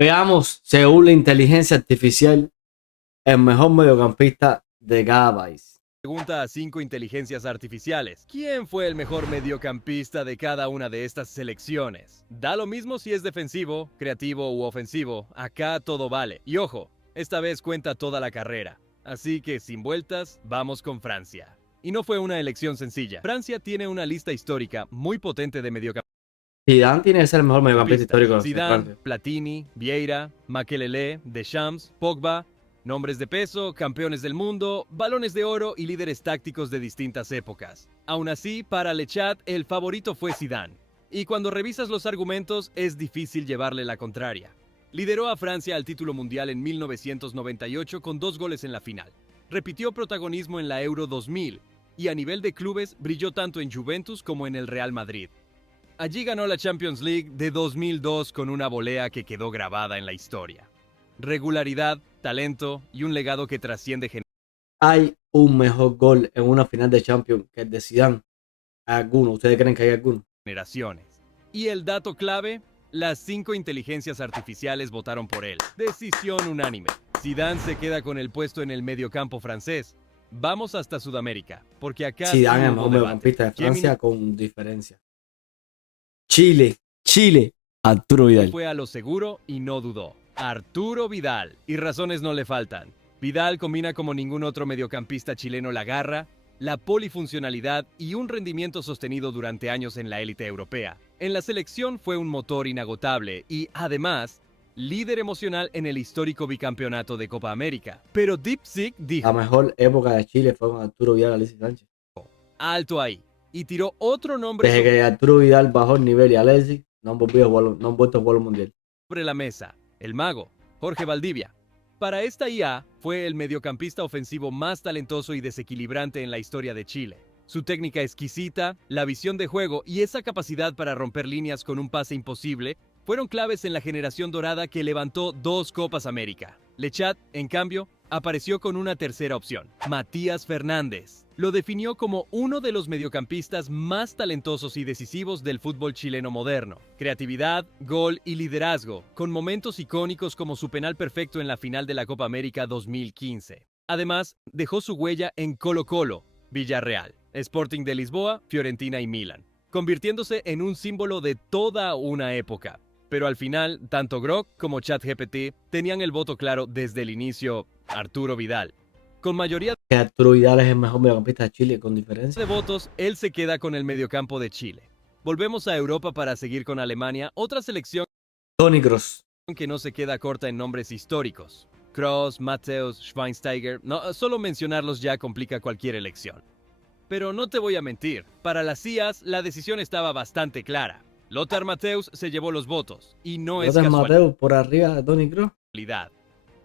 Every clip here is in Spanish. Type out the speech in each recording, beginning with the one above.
Veamos, según la inteligencia artificial, el mejor mediocampista de cada país. Pregunta a 5 inteligencias artificiales. ¿Quién fue el mejor mediocampista de cada una de estas selecciones? Da lo mismo si es defensivo, creativo u ofensivo. Acá todo vale. Y ojo, esta vez cuenta toda la carrera. Así que sin vueltas, vamos con Francia. Y no fue una elección sencilla. Francia tiene una lista histórica muy potente de mediocampistas. Zidane tiene que ser el mejor mediocampista histórico de Zidane, Francia. Platini, Vieira, Makelele, Deschamps, Pogba, nombres de peso, campeones del mundo, balones de oro y líderes tácticos de distintas épocas. Aún así, para Lechat, el favorito fue Zidane. Y cuando revisas los argumentos, es difícil llevarle la contraria. Lideró a Francia al título mundial en 1998 con 2 goles en la final. Repitió protagonismo en la Euro 2000 y a nivel de clubes brilló tanto en Juventus como en el Real Madrid. Allí ganó la Champions League de 2002 con una volea que quedó grabada en la historia. Regularidad, talento y un legado que trasciende Hay un mejor gol en una final de Champions que el de Zidane. ¿Alguno? ¿Ustedes creen que hay alguno? generaciones. Y el dato clave, las 5 inteligencias artificiales votaron por él. Decisión unánime. Zidane se queda con el puesto en el mediocampo francés. Vamos hasta Sudamérica, porque acá Zidane sí es el hubo mejor debate. mediocampista de Francia Gemini con diferencia. Chile, Arturo Vidal. fue a lo seguro y no dudó. Arturo Vidal. Y razones no le faltan. Vidal combina como ningún otro mediocampista chileno la garra, la polifuncionalidad y un rendimiento sostenido durante años en la élite europea. En la selección fue un motor inagotable y, además, líder emocional en el histórico bicampeonato de Copa América. Pero DeepSeek dijo, La mejor época de Chile fue con Arturo Vidal y Alexis Sánchez. alto ahí, y tiró otro nombre Desde que Arturo Vidal bajó el nivel y Alexis no han vuelto a jugar el mundial. sobre la mesa, el mago, Jorge Valdivia. Para esta IA, fue el mediocampista ofensivo más talentoso y desequilibrante en la historia de Chile. Su técnica exquisita, la visión de juego y esa capacidad para romper líneas con un pase imposible fueron claves en la generación dorada que levantó 2 Copas América. Lechat, en cambio, apareció con una tercera opción, Matías Fernández. Lo definió como uno de los mediocampistas más talentosos y decisivos del fútbol chileno moderno. Creatividad, gol y liderazgo, con momentos icónicos como su penal perfecto en la final de la Copa América 2015. Además, dejó su huella en Colo-Colo, Villarreal, Sporting de Lisboa, Fiorentina y Milan, convirtiéndose en un símbolo de toda una época. Pero al final, tanto Grok como ChatGPT tenían el voto claro desde el inicio, Arturo Vidal. Con mayoría Que Arturo Vidal es el mejor mediocampista de Chile con diferencia. de votos, él se queda con el mediocampo de Chile. Volvemos a Europa para seguir con Alemania, otra selección Toni Kroos. que no se queda corta en nombres históricos. Kroos, Matthäus, Schweinsteiger, no, solo mencionarlos ya complica cualquier elección. Pero no te voy a mentir, para las CIAs la decisión estaba bastante clara. Lothar Matthäus se llevó los votos, y no es Lothar Matthäus por arriba de Toni Kroos. casualidad.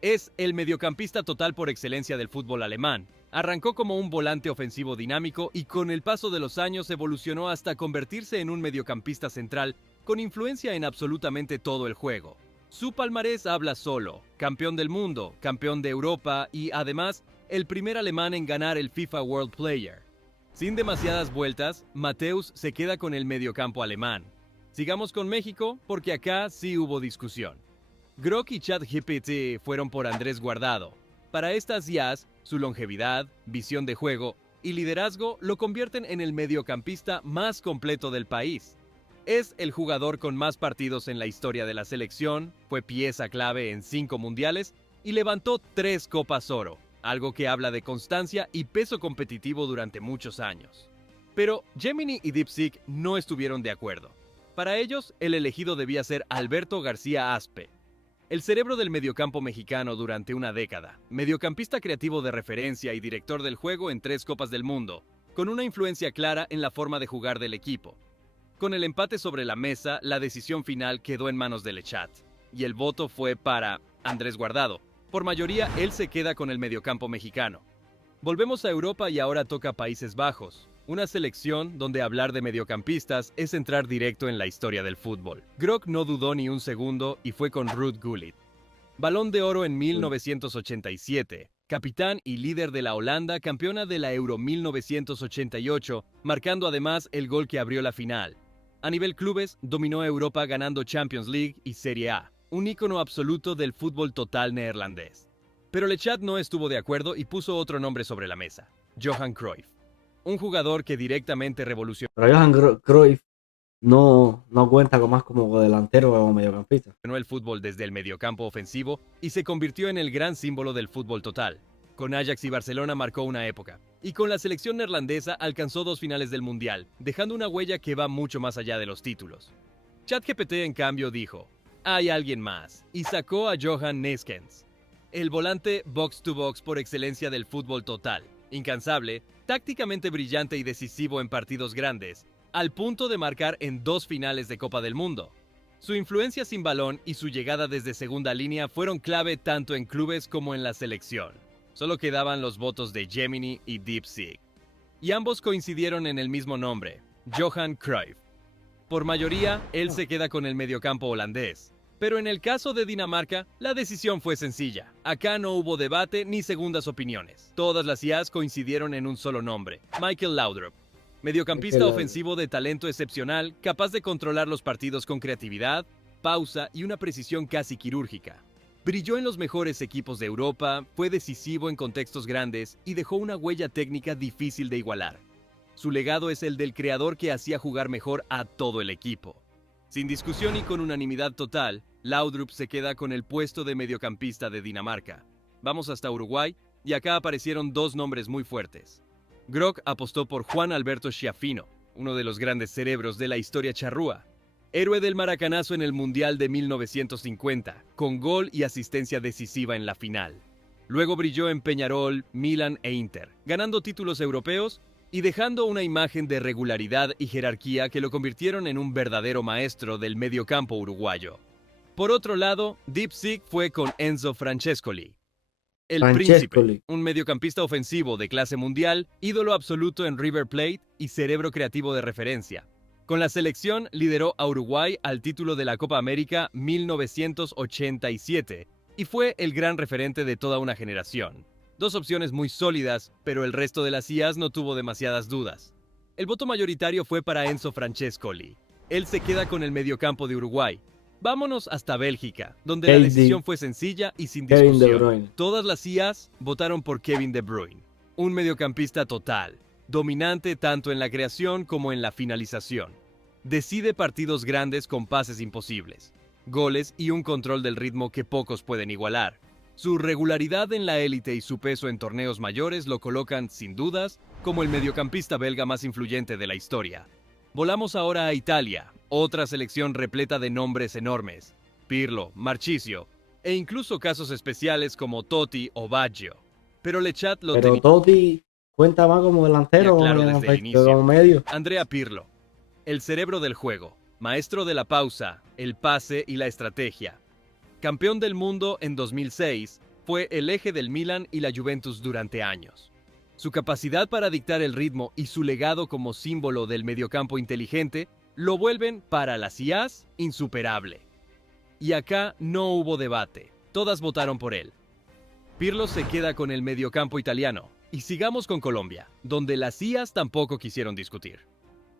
Es el mediocampista total por excelencia del fútbol alemán. Arrancó como un volante ofensivo dinámico y con el paso de los años evolucionó hasta convertirse en un mediocampista central con influencia en absolutamente todo el juego. Su palmarés habla solo, campeón del mundo, campeón de Europa y además el primer alemán en ganar el FIFA World Player. Sin demasiadas vueltas, Matthäus se queda con el mediocampo alemán. Sigamos con México porque acá sí hubo discusión. Grok y ChatGPT fueron por Andrés Guardado. Para estas IAs, su longevidad, visión de juego y liderazgo lo convierten en el mediocampista más completo del país. Es el jugador con más partidos en la historia de la selección, fue pieza clave en 5 mundiales y levantó 3 Copas Oro, algo que habla de constancia y peso competitivo durante muchos años. Pero Gemini y DeepSeek no estuvieron de acuerdo. Para ellos, el elegido debía ser Alberto García Aspe, el cerebro del mediocampo mexicano durante una década, mediocampista creativo de referencia y director del juego en 3 Copas del Mundo, con una influencia clara en la forma de jugar del equipo. Con el empate sobre la mesa, la decisión final quedó en manos de Lechat, y el voto fue para Andrés Guardado. Por mayoría, él se queda con el mediocampo mexicano. Volvemos a Europa y ahora toca Países Bajos, una selección donde hablar de mediocampistas es entrar directo en la historia del fútbol. Grok no dudó ni un segundo y fue con Ruud Gullit. Balón de Oro en 1987, capitán y líder de la Holanda, campeona de la Euro 1988, marcando además el gol que abrió la final. A nivel clubes, dominó Europa ganando Champions League y Serie A. un ícono absoluto del fútbol total neerlandés. Pero Lechat no estuvo de acuerdo y puso otro nombre sobre la mesa, Johan Cruyff, un jugador que directamente revolucionó Pero Cruyff no cuenta con más como delantero o mediocampista. el fútbol desde el mediocampo ofensivo y se convirtió en el gran símbolo del fútbol total. Con Ajax y Barcelona marcó una época, y con la selección neerlandesa alcanzó 2 finales del Mundial, dejando una huella que va mucho más allá de los títulos. ChatGPT, en cambio, dijo, hay alguien más, y sacó a Johan Neeskens, el volante box-to-box por excelencia del fútbol total, incansable, tácticamente brillante y decisivo en partidos grandes, al punto de marcar en 2 finales de Copa del Mundo. Su influencia sin balón y su llegada desde segunda línea fueron clave tanto en clubes como en la selección. Solo quedaban los votos de Gemini y DeepSeek. Y ambos coincidieron en el mismo nombre, Johan Cruyff. Por mayoría, él se queda con el mediocampo holandés. Pero en el caso de Dinamarca, la decisión fue sencilla. Acá no hubo debate ni segundas opiniones. Todas las IAs coincidieron en un solo nombre, Michael Laudrup. Mediocampista ofensivo de talento excepcional, capaz de controlar los partidos con creatividad, pausa y una precisión casi quirúrgica. Brilló en los mejores equipos de Europa, fue decisivo en contextos grandes y dejó una huella técnica difícil de igualar. Su legado es el del creador que hacía jugar mejor a todo el equipo. Sin discusión y con unanimidad total, Laudrup se queda con el puesto de mediocampista de Dinamarca. Vamos hasta Uruguay y acá aparecieron 2 nombres muy fuertes. Grok apostó por Juan Alberto Schiaffino, uno de los grandes cerebros de la historia charrúa. Héroe del maracanazo en el Mundial de 1950, con gol y asistencia decisiva en la final. Luego brilló en Peñarol, Milan e Inter, ganando títulos europeos y dejando una imagen de regularidad y jerarquía que lo convirtieron en un verdadero maestro del mediocampo uruguayo. Por otro lado, DeepSeek fue con Enzo Francescoli. El Príncipe, un mediocampista ofensivo de clase mundial, ídolo absoluto en River Plate y cerebro creativo de referencia. Con la selección lideró a Uruguay al título de la Copa América 1987 y fue el gran referente de toda una generación. 2 opciones muy sólidas, pero el resto de las IAs no tuvo demasiadas dudas. El voto mayoritario fue para Enzo Francescoli. Él se queda con el mediocampo de Uruguay. Vámonos hasta Bélgica, donde la decisión fue sencilla y sin discusión. Todas las IAs votaron por Kevin De Bruyne, un mediocampista total, dominante tanto en la creación como en la finalización. Decide partidos grandes con pases imposibles, goles y un control del ritmo que pocos pueden igualar. Su regularidad en la élite y su peso en torneos mayores lo colocan, sin dudas, como el mediocampista belga más influyente de la historia. Volamos ahora a Italia, otra selección repleta de nombres enormes. Pirlo, Marchisio, e incluso casos especiales como Totti o Baggio. Pero Lechat lo tenía. Pero Totti cuenta más como delantero claro, o desde el inicio. como medio. Andrea Pirlo, el cerebro del juego, maestro de la pausa, el pase y la estrategia. Campeón del mundo en 2006, fue el eje del Milan y la Juventus durante años. Su capacidad para dictar el ritmo y su legado como símbolo del mediocampo inteligente lo vuelven para las IAs insuperable. Y acá no hubo debate, todas votaron por él. Pirlo se queda con el mediocampo italiano. Y sigamos con Colombia, donde las IAs tampoco quisieron discutir.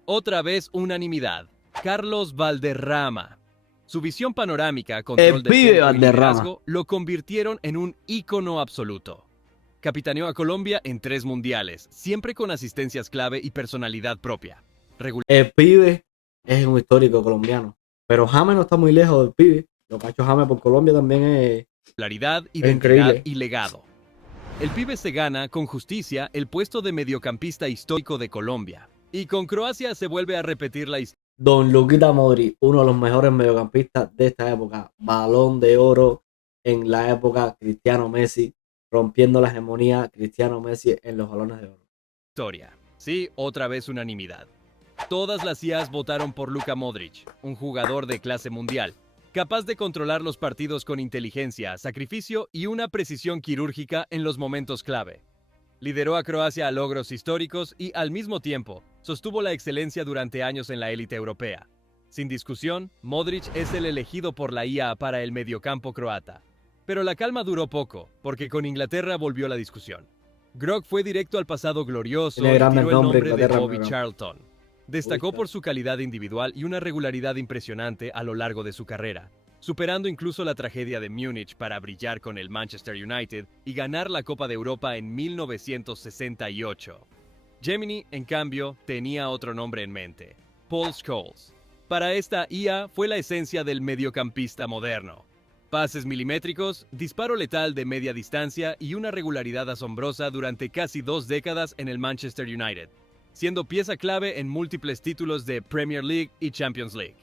Otra vez unanimidad, Carlos Valderrama. Su visión panorámica, control de tiempo y liderazgo lo convirtieron en un ícono absoluto. Capitaneó a Colombia en 3 mundiales, siempre con asistencias clave y personalidad propia. El pibe es un histórico colombiano, pero James no está muy lejos del pibe. Lo que ha hecho James por Colombia también es regularidad, identidad y legado. El pibe se gana con justicia el puesto de mediocampista histórico de Colombia. Y con Croacia se vuelve a repetir la historia. Don Luquita Modric, uno de los mejores mediocampistas de esta época. Balón de oro en la época Cristiano Messi, rompiendo la hegemonía Cristiano Messi en los balones de oro. Sí, otra vez unanimidad. Todas las IAs votaron por Luka Modric, un jugador de clase mundial, capaz de controlar los partidos con inteligencia, sacrificio y una precisión quirúrgica en los momentos clave. Lideró a Croacia a logros históricos y, al mismo tiempo, sostuvo la excelencia durante años en la élite europea. Sin discusión, Modric es el elegido por la IA para el mediocampo croata. Pero la calma duró poco, porque con Inglaterra volvió la discusión. Grok fue directo al pasado glorioso y tiró el nombre de Bobby Charlton. Destacó por su calidad individual y una regularidad impresionante a lo largo de su carrera. superando incluso la tragedia de Múnich para brillar con el Manchester United y ganar la Copa de Europa en 1968. Gemini, en cambio, tenía otro nombre en mente: Paul Scholes. Para esta IA fue la esencia del mediocampista moderno. Pases milimétricos, disparo letal de media distancia y una regularidad asombrosa durante casi 2 décadas en el Manchester United, siendo pieza clave en múltiples títulos de Premier League y Champions League.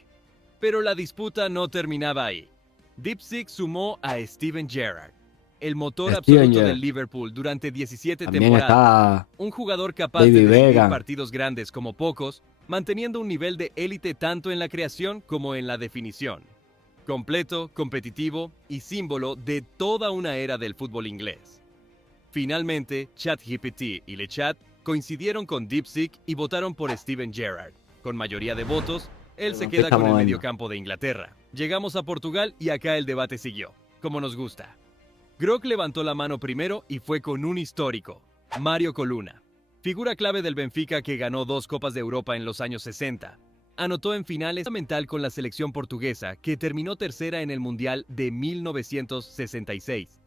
Pero la disputa no terminaba ahí. Dipsic sumó a Steven Gerrard, el motor absoluto del Liverpool durante 17 También temporadas. está Un jugador capaz de David decidir Vega. partidos grandes como pocos, manteniendo un nivel de élite tanto en la creación como en la definición. Completo, competitivo y símbolo de toda una era del fútbol inglés. Finalmente, ChatGPT y LeChat coincidieron con Dipsic y votaron por Steven Gerrard. Con mayoría de votos, él se queda con el mediocampo de Inglaterra. Llegamos a Portugal y acá el debate siguió, como nos gusta. Grock levantó la mano primero y fue con un histórico, Mario Coluna. Figura clave del Benfica que ganó 2 Copas de Europa en los años 60. Anotó en finales fundamental con la selección portuguesa, que terminó tercera en el Mundial de 1966.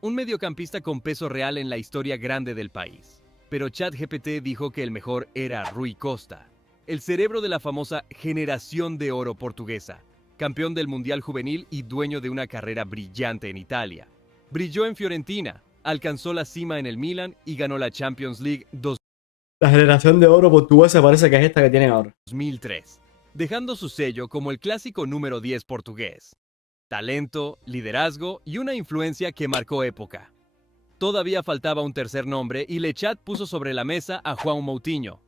Un mediocampista con peso real en la historia grande del país. Pero ChatGPT dijo que el mejor era Rui Costa, el cerebro de la famosa generación de oro portuguesa, campeón del Mundial Juvenil y dueño de una carrera brillante en Italia. Brilló en Fiorentina, alcanzó la cima en el Milan y ganó la Champions League La generación de oro portuguesa parece que es esta que tienen ahora. 2003, dejando su sello como el clásico número 10 portugués. Talento, liderazgo y una influencia que marcó época. Todavía faltaba un tercer nombre y LeChat puso sobre la mesa a João Moutinho.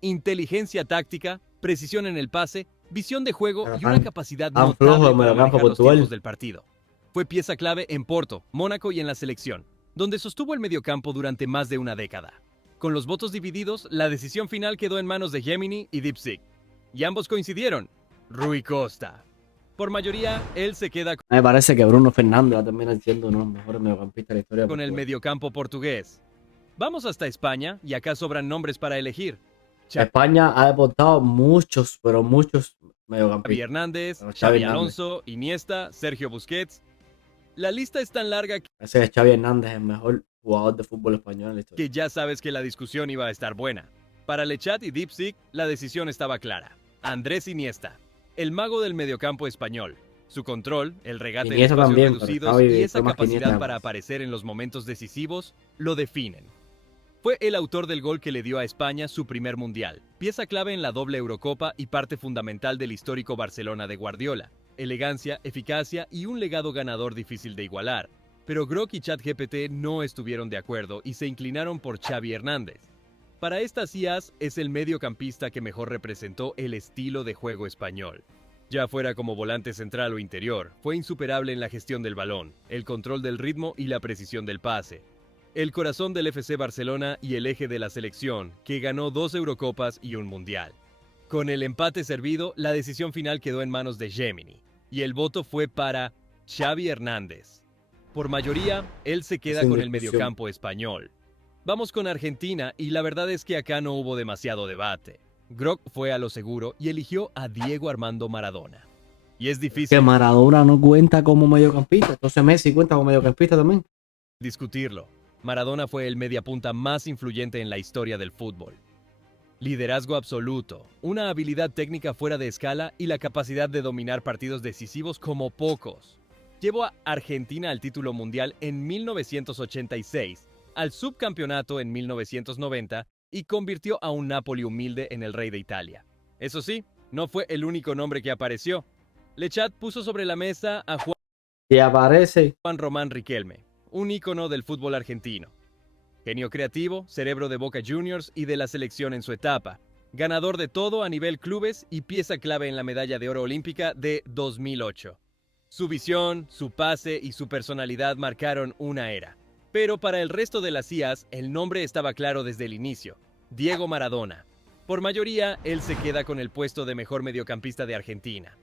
Inteligencia táctica, precisión en el pase, visión de juego y una capacidad notable para manejar los tiempos del partido. Fue pieza clave en Porto, Mónaco y en la selección, donde sostuvo el mediocampo durante más de una década. Con los votos divididos, la decisión final quedó en manos de Gemini y Dipsic. Y ambos coincidieron: Rui Costa. Por mayoría, él se queda Me parece que Bruno Fernández va a terminar siendo uno de los mejores mediocampistas de la historia. con el mediocampo portugués. Vamos hasta España y acá sobran nombres para elegir. España ha deportado muchos, pero muchos Xavi mediocampistas. Hernández, Xavi Xavi Hernández. Alonso, Iniesta, Sergio Busquets. La lista es tan larga Ese es Xavi Hernández, el mejor jugador de fútbol español en la historia. que ya sabes que la discusión iba a estar buena. Para LeChat y Dipsic, la decisión estaba clara: Andrés Iniesta, el mago del mediocampo español. Su control, el regate en Iniesta espacios también, pero reducidos Xavi y esa fue más que capacidad Iniesta, para además. aparecer en los momentos decisivos lo definen. Fue el autor del gol que le dio a España su primer mundial, pieza clave en la doble Eurocopa y parte fundamental del histórico Barcelona de Guardiola. Elegancia, eficacia y un legado ganador difícil de igualar. Pero Grock y ChatGPT no estuvieron de acuerdo y se inclinaron por Xavi Hernández. Para estas IAs es el mediocampista que mejor representó el estilo de juego español. Ya fuera como volante central o interior, fue insuperable en la gestión del balón, el control del ritmo y la precisión del pase. El corazón del FC Barcelona y el eje de la selección, que ganó 2 Eurocopas y un Mundial. Con el empate servido, la decisión final quedó en manos de Gemini, y el voto fue para Xavi Hernández. Por mayoría, él se queda Sin con el discusión. mediocampo español. Vamos con Argentina y la verdad es que acá no hubo demasiado debate. Grock fue a lo seguro y eligió a Diego Armando Maradona. Y es difícil Que Maradona no cuenta como mediocampista. Entonces Messi cuenta como mediocampista también. discutirlo. Maradona fue el mediapunta más influyente en la historia del fútbol. Liderazgo absoluto, una habilidad técnica fuera de escala y la capacidad de dominar partidos decisivos como pocos. Llevó a Argentina al título mundial en 1986, al subcampeonato en 1990 y convirtió a un Napoli humilde en el rey de Italia. Eso sí, no fue el único nombre que apareció. LeChat puso sobre la mesa a Y aparece Juan Román Riquelme, un ícono del fútbol argentino. Genio creativo, cerebro de Boca Juniors y de la selección en su etapa. Ganador de todo a nivel clubes y pieza clave en la medalla de oro olímpica de 2008. Su visión, su pase y su personalidad marcaron una era. Pero para el resto de las IAs, el nombre estaba claro desde el inicio: Diego Maradona. Por mayoría, él se queda con el puesto de mejor mediocampista de Argentina.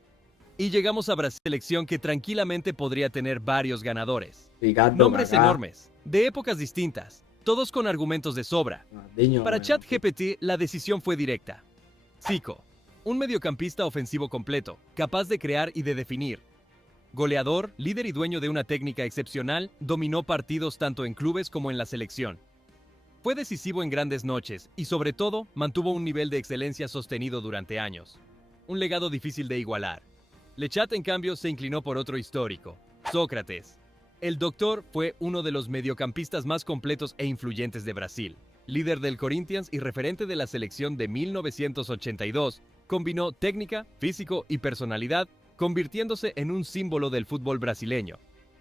Y llegamos a Brasil, selección que tranquilamente podría tener varios ganadores. Ricardo Nombres Kaká, enormes, de épocas distintas, todos con argumentos de sobra. Ronaldinho, Para ChatGPT, la decisión fue directa. Zico, un mediocampista ofensivo completo, capaz de crear y de definir. Goleador, líder y dueño de una técnica excepcional, dominó partidos tanto en clubes como en la selección. Fue decisivo en grandes noches y, sobre todo, mantuvo un nivel de excelencia sostenido durante años. Un legado difícil de igualar. Lechat, en cambio, se inclinó por otro histórico, Sócrates. El doctor fue uno de los mediocampistas más completos e influyentes de Brasil. Líder del Corinthians y referente de la selección de 1982, combinó técnica, físico y personalidad, convirtiéndose en un símbolo del fútbol brasileño.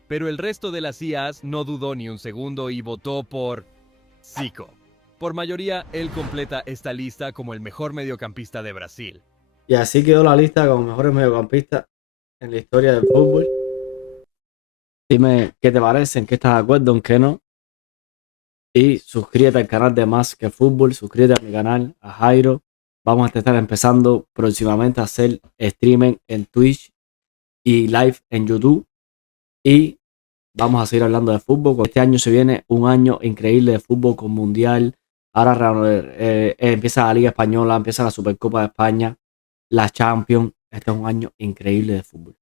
Pero el resto de las IAs no dudó ni un segundo y votó por Zico. Por mayoría, él completa esta lista como el mejor mediocampista de Brasil. Y así quedó la lista con mejores mediocampistas en la historia del fútbol. Dime qué te parece, en qué estás de acuerdo, en qué no. Y suscríbete al canal de Más que Fútbol, suscríbete a mi canal, a Jairo. Vamos a estar empezando próximamente a hacer streaming en Twitch y live en YouTube. Y vamos a seguir hablando de fútbol. Este año se viene un año increíble de fútbol con Mundial. Ahora empieza la Liga Española, empieza la Supercopa de España, la Champions. Este es un año increíble de fútbol.